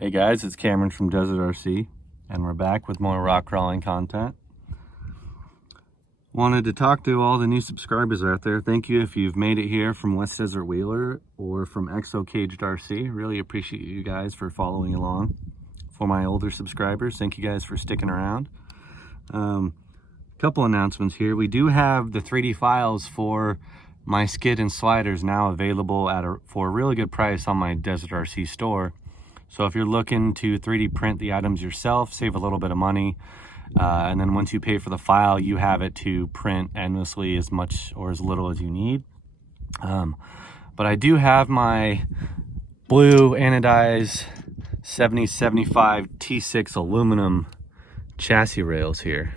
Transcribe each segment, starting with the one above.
Hey guys, it's Cameron from Desert RC, and we're back with more rock crawling content. Wanted to talk to all the new subscribers out there. Thank you if you've made it here from West Desert Wheeler or from Exo Caged RC. Really appreciate you guys for following along. For my older subscribers, thank you guys for sticking around. Couple announcements here. We do have the 3D files for my skid and sliders now available for a really good price on my Desert RC store. So if you're looking to 3D print the items yourself, save a little bit of money, and then once you pay for the file, you have it to print endlessly as much or as little as you need. But I do have my blue anodized 7075 T6 aluminum chassis rails here.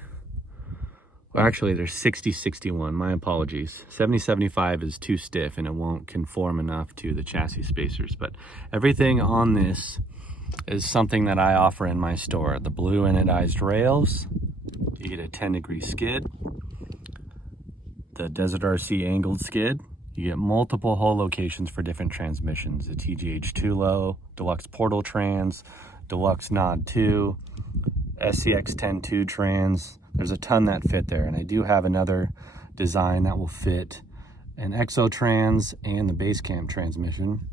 Well, actually, they're 6061. My apologies. 7075 is too stiff and it won't conform enough to the chassis spacers. But everything on this is something that I offer in my store. The blue anodized rails, you get a 10-degree skid. The Desert RC angled skid, you get multiple hole locations for different transmissions. The TGH 2-low, Deluxe Portal Trans, Deluxe Nod 2, SCX 10-2 Trans. There's a ton that fit there, and I do have another design that will fit an Exo Trans and the Basecamp transmission.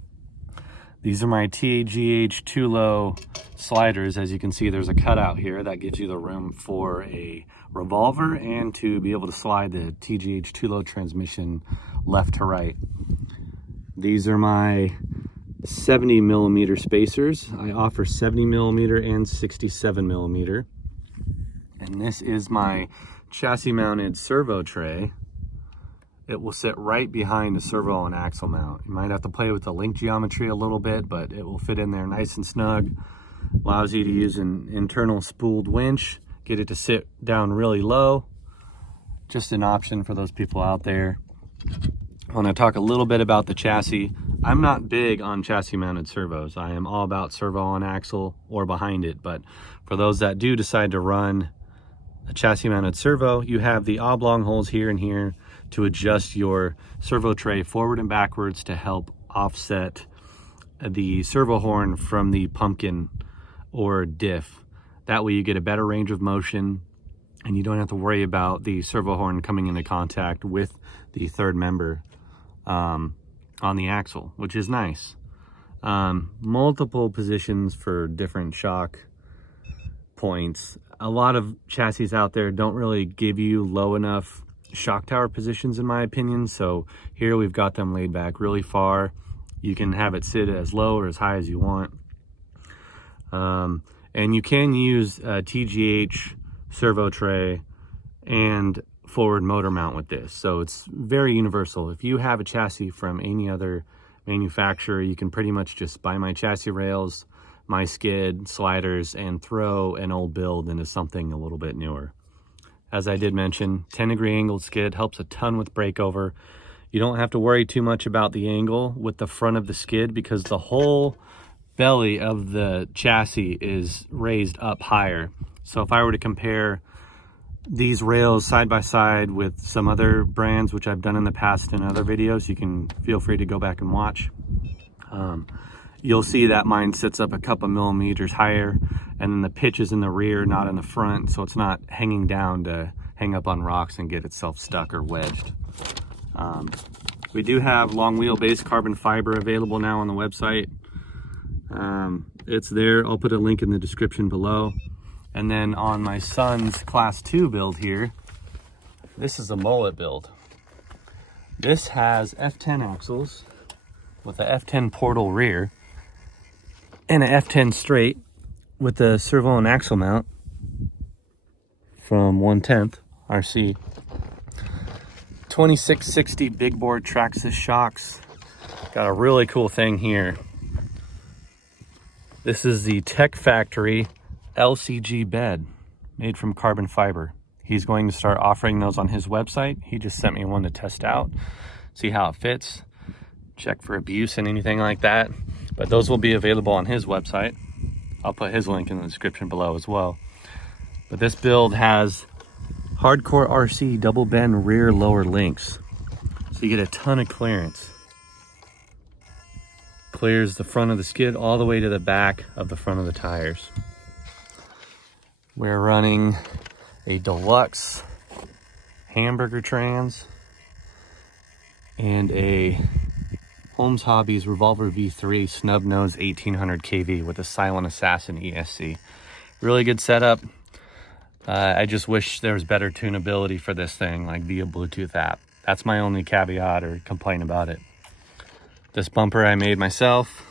These are my TGH 2-low sliders. As you can see, there's a cutout here that gives you the room for a revolver and to be able to slide the TGH 2-low transmission left to right. These are my 70 millimeter spacers. I offer 70 millimeter and 67 millimeter. And this is my chassis mounted servo tray. It will sit right behind the servo and axle mount. You might have to play with the link geometry a little bit, but it will fit in there nice and snug. Allows you to use an internal spooled winch, get it to sit down really low. Just an option for those people out there. I want to talk a little bit about the chassis. I'm not big on chassis mounted servos. I am all about servo on axle or behind it, but for those that do decide to run a chassis mounted servo, you have the oblong holes here and here to adjust your servo tray forward and backwards to help offset the servo horn from the pumpkin or diff. That way you get a better range of motion and you don't have to worry about the servo horn coming into contact with the third member on the axle, which is nice. Multiple positions for different shock points. A lot of chassis out there don't really give you low enough shock tower positions, in my opinion. So here we've got them laid back really far. You can have it sit as low or as high as you want. And you can use a TGH servo tray and forward motor mount with this. So it's very universal. If you have a chassis from any other manufacturer, you can pretty much just buy my chassis rails, my skid, sliders, and throw an old build into something a little bit newer. As I did mention, 10-degree angled skid helps a ton with breakover. You don't have to worry too much about the angle with the front of the skid because the whole belly of the chassis is raised up higher. So if I were to compare these rails side by side with some other brands, which I've done in the past in other videos, you can feel free to go back and watch. You'll see that mine sits up a couple millimeters higher, and then the pitch is in the rear, not in the front, so it's not hanging down to hang up on rocks and get itself stuck or wedged. We do have long wheelbase carbon fiber available now on the website. It's there. I'll put a link in the description below. And then on my son's class 2 build here, this is a Mullet build. This has F10 axles with a F10 portal rear and a F10 straight with the servo and axle mount from 1/10 RC. 2660 big bore Traxxas shocks. Got a really cool thing here. This is the Tech Factory LCG bed made from carbon fiber. He's going to start offering those on his website. He just sent me one to test out, see how it fits, check for abuse and anything like that. But those will be available on his website. I'll put his link in the description below as well. But this build has hardcore RC double bend rear lower links. So you get a ton of clearance. Clears the front of the skid all the way to the back of the front of the tires. We're running a deluxe hamburger trans and a Holmes Hobbies Revolver V3 snub nose 1800 kV with a Silent Assassin ESC. Really good setup. I just wish there was better tunability for this thing, like via Bluetooth app. That's my only caveat or complaint about it. This bumper I made myself,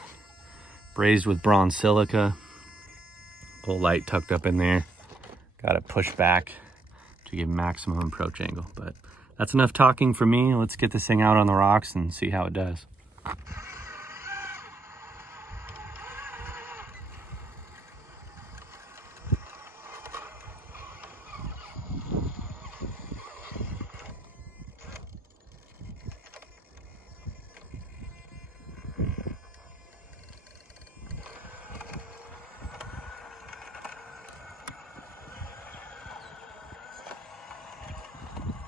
brazed with bronze silica. Little light tucked up in there. Got it pushed back to give maximum approach angle. But that's enough talking for me. Let's get this thing out on the rocks and see how it does.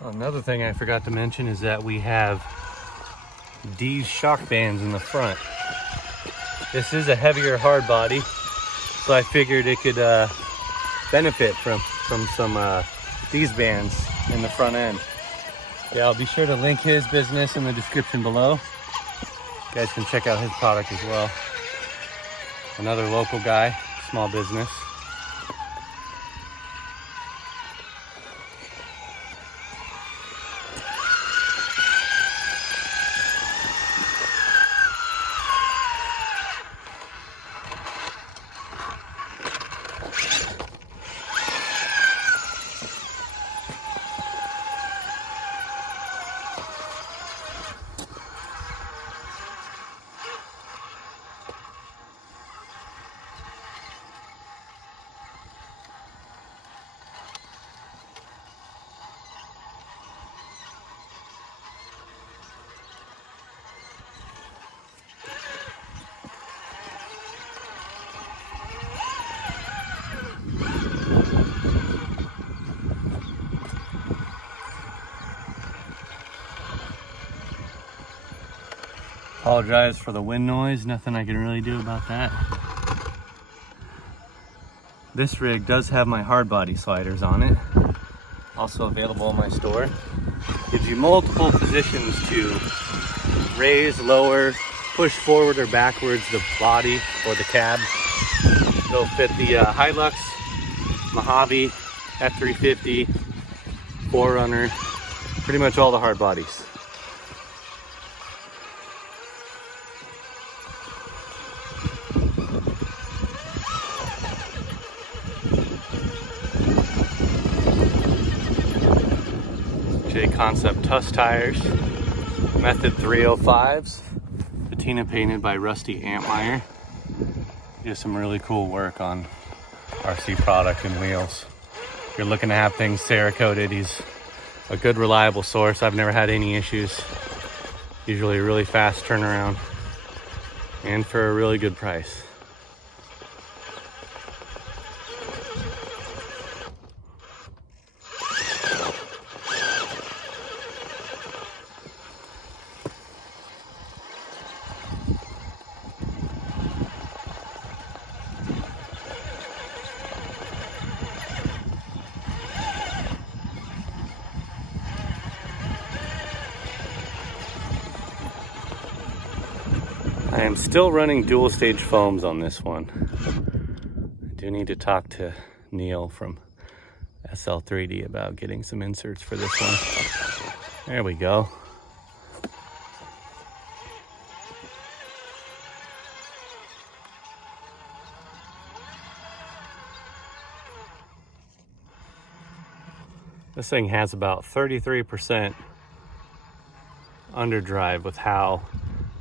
Another thing I forgot to mention is that we have Deez shock bands in the front. This is a heavier hard body, so I figured it could benefit from some Deez bands in the front end. Yeah, I'll be sure to link his business in the description below. You guys can check out his product as well. Another local guy, small business. Apologize for the wind noise, nothing I can really do about that. This rig does have my hard body sliders on it, also available in my store. Gives you multiple positions to raise, lower, push forward or backwards the body or the cab. It'll fit the Hilux, Mojave, F350, 4Runner, pretty much all the hard bodies. Concept Tuss tires, Method 305s, patina painted by Rusty Antmeyer. Did some really cool work on RC product and wheels. If you're looking to have things cerakoted, he's a good reliable source. I've never had any issues. Usually a really fast turnaround and for a really good price. I am still running dual stage foams on this one. I do need to talk to Neil from SL3D about getting some inserts for this one. There we go. This thing has about 33% underdrive with how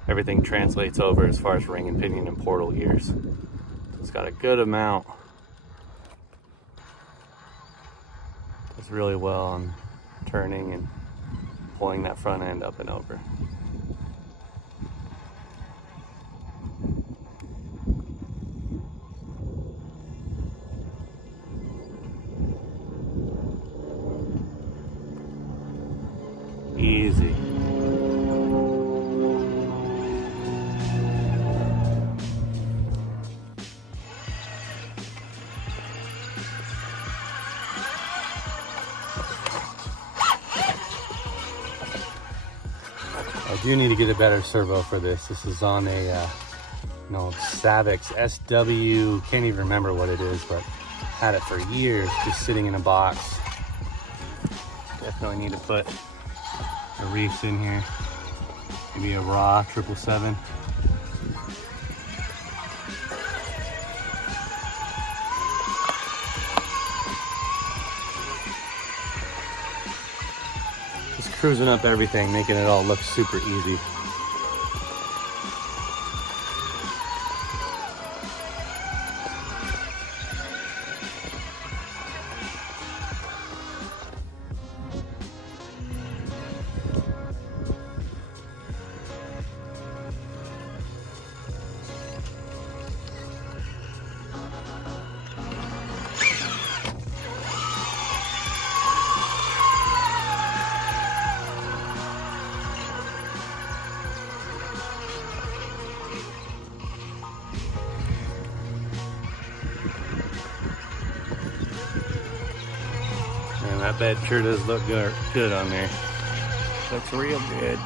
everything translates over as far as ring and pinion and portal gears. So it's got a good amount. Does really well on turning and pulling that front end up and over. Easy. do need to get a better servo for this. This is on a Savix SW, can't even remember what it is, but had it for years just sitting in a box. Definitely need to put a reefs in here. Maybe a raw 777. Just cruising up everything, making it all look super easy. That bed sure does look good on there. Looks real good.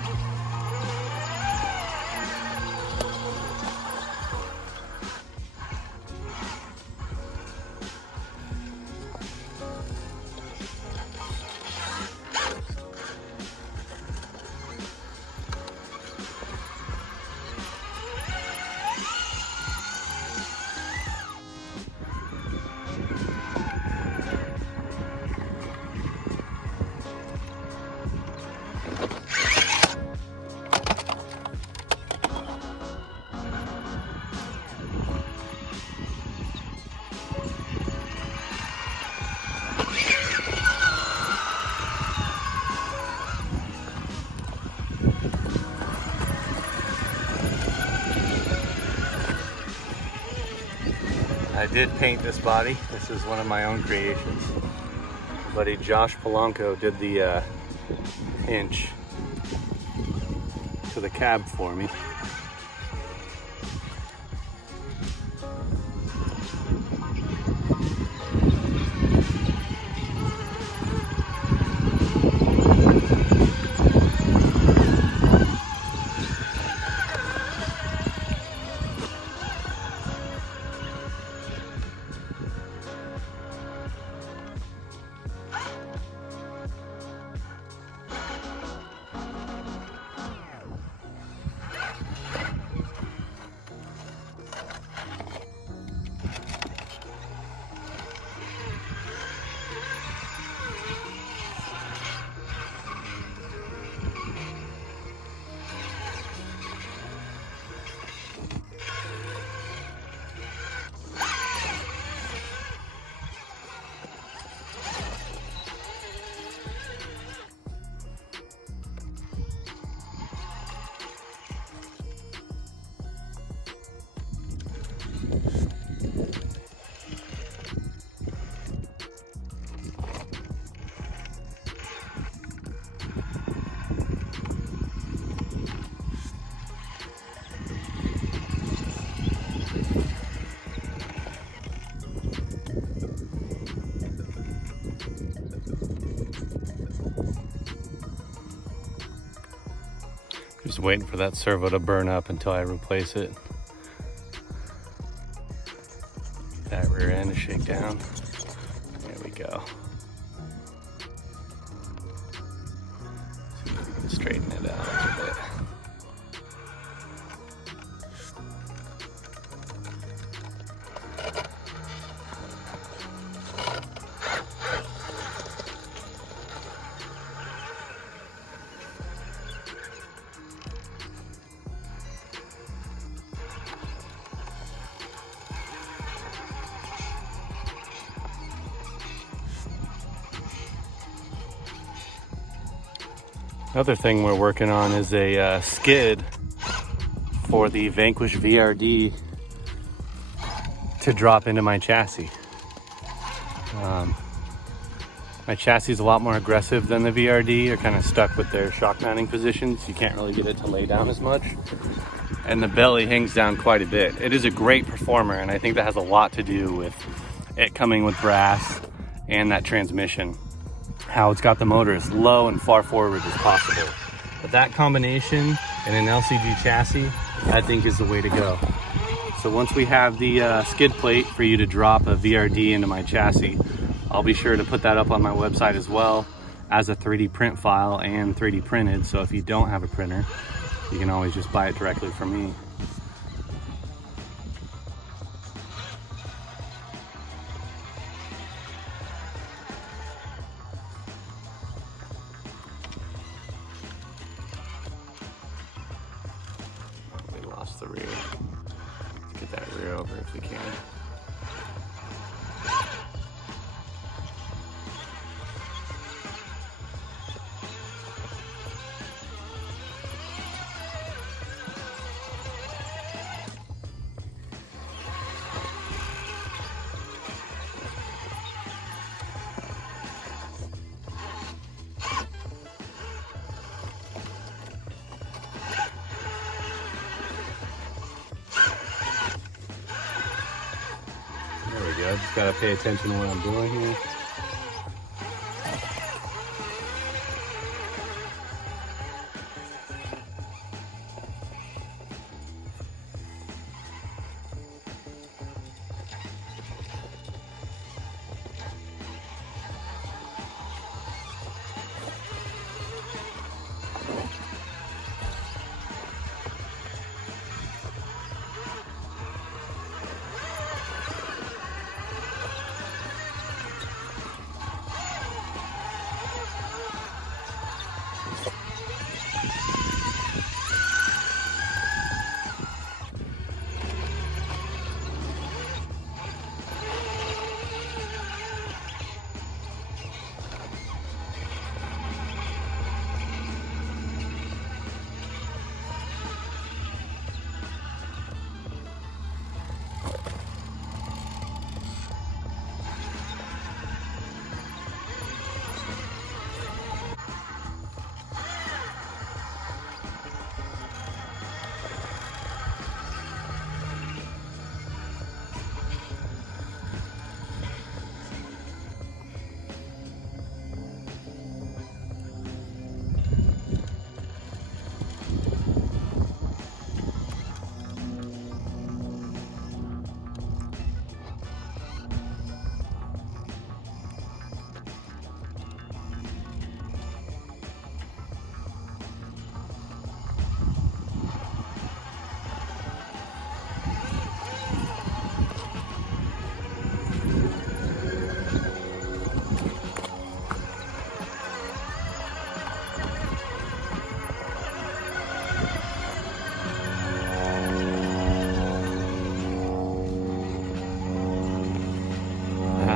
I did paint this body. This is one of my own creations. My buddy Josh Polanco did the pinch to the cab for me. Just waiting for that servo to burn up until I replace it. That rear end to shake down. There we go. See if we can straighten it out a little bit. Another thing we're working on is a skid for the Vanquish VRD to drop into my chassis. My chassis is a lot more aggressive than the VRD. They're kind of stuck with their shock mounting positions. You can't really get it to lay down as much. And the belly hangs down quite a bit. It is a great performer, and I think that has a lot to do with it coming with brass and that transmission. How it's got the motor as low and far forward as possible. But that combination and an LCG chassis, I think is the way to go. So once we have the skid plate for you to drop a VRD into my chassis, I'll be sure to put that up on my website as well as a 3D print file and 3D printed. So if you don't have a printer, you can always just buy it directly from me. We lost the rear. Let's get that rear over if we can. I just gotta pay attention to what I'm doing here.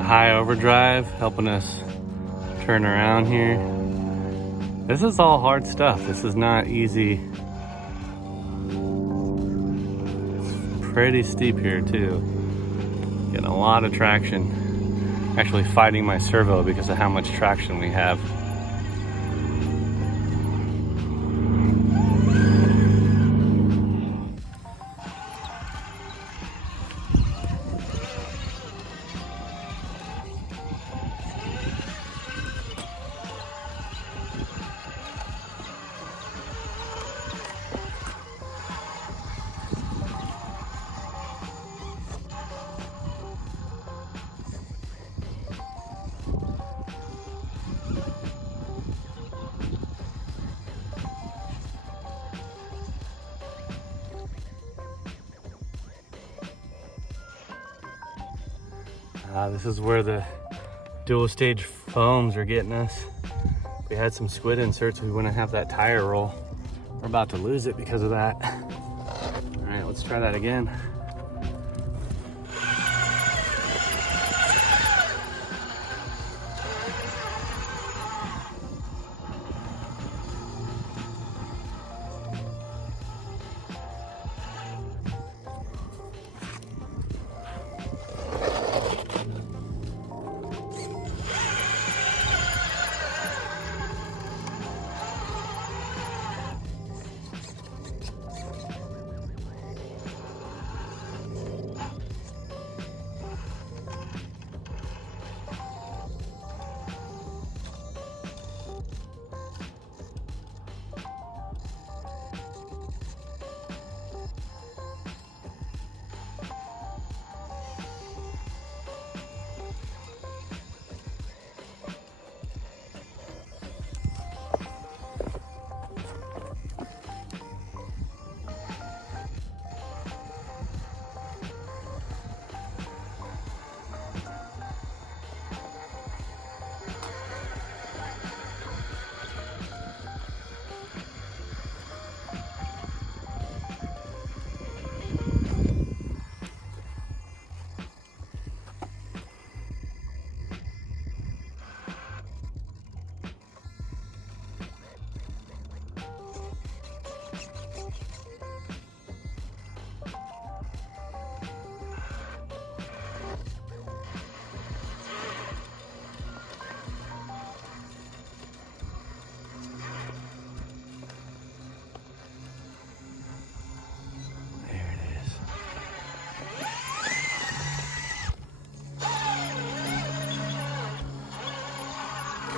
High overdrive helping us turn around here. This is all hard stuff. This is not easy. It's pretty steep here too. Getting a lot of traction. Actually fighting my servo because of how much traction we have. This is where the dual stage foams are getting us. If we had some Squid inserts, we wouldn't have that tire roll. We're about to lose it because of that. All right, let's try that again.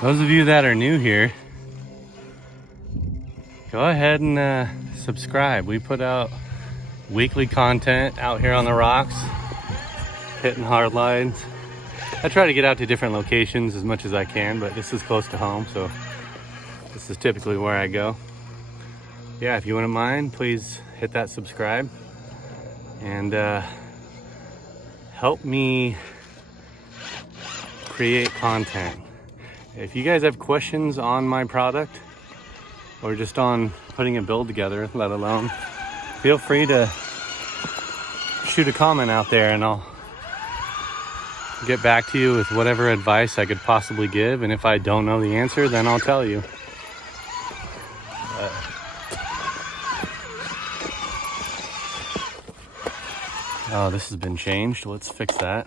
Those of you that are new here, go ahead and subscribe. We put out weekly content out here on the rocks, hitting hard lines. I try to get out to different locations as much as I can, but this is close to home, so this is typically where I go. Yeah, if you wouldn't mind, please hit that subscribe and help me create content. If you guys have questions on my product or just on putting a build together, let alone, feel free to shoot a comment out there and I'll get back to you with whatever advice I could possibly give. And if I don't know the answer, then I'll tell you. Oh, this has been changed. Let's fix that.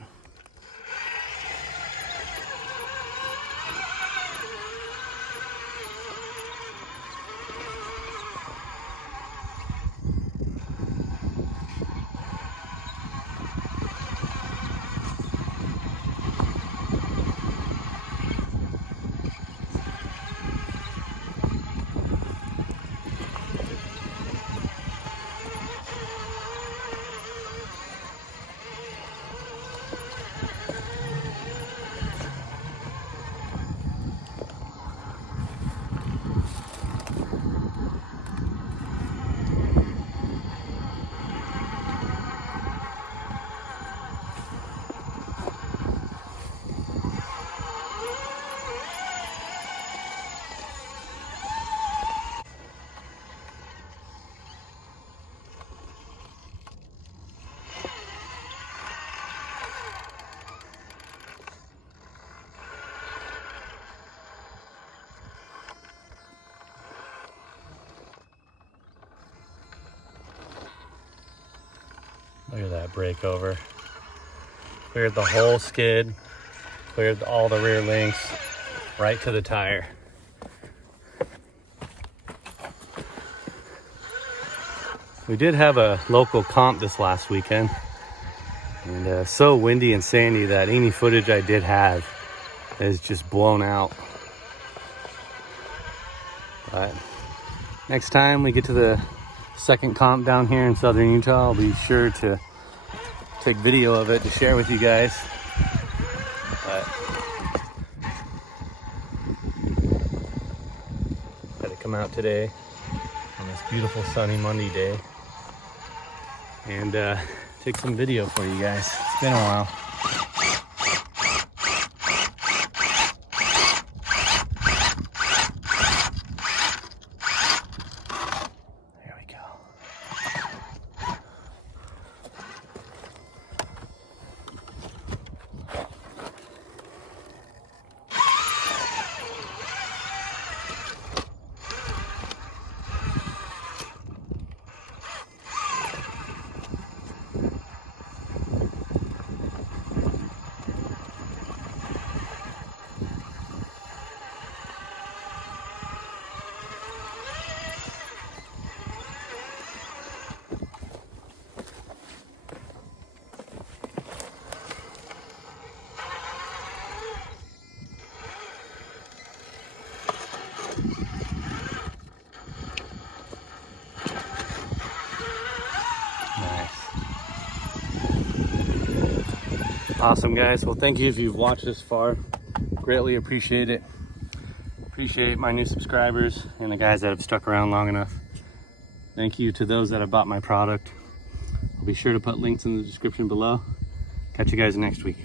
Look at that breakover. Cleared the whole skid, cleared all the rear links, right to the tire. We did have a local comp this last weekend, and so windy and sandy that any footage I did have is just blown out. But next time we get to the second comp down here in southern Utah, I'll be sure to take video of it to share with you guys. But had to come out today on this beautiful sunny Monday day and take some video for you guys. It's been a while. Awesome, guys. Well, thank you if you've watched this far. Greatly appreciate it. Appreciate my new subscribers and the guys that have stuck around long enough. Thank you to those that have bought my product. I'll be sure to put links in the description below. Catch you guys next week.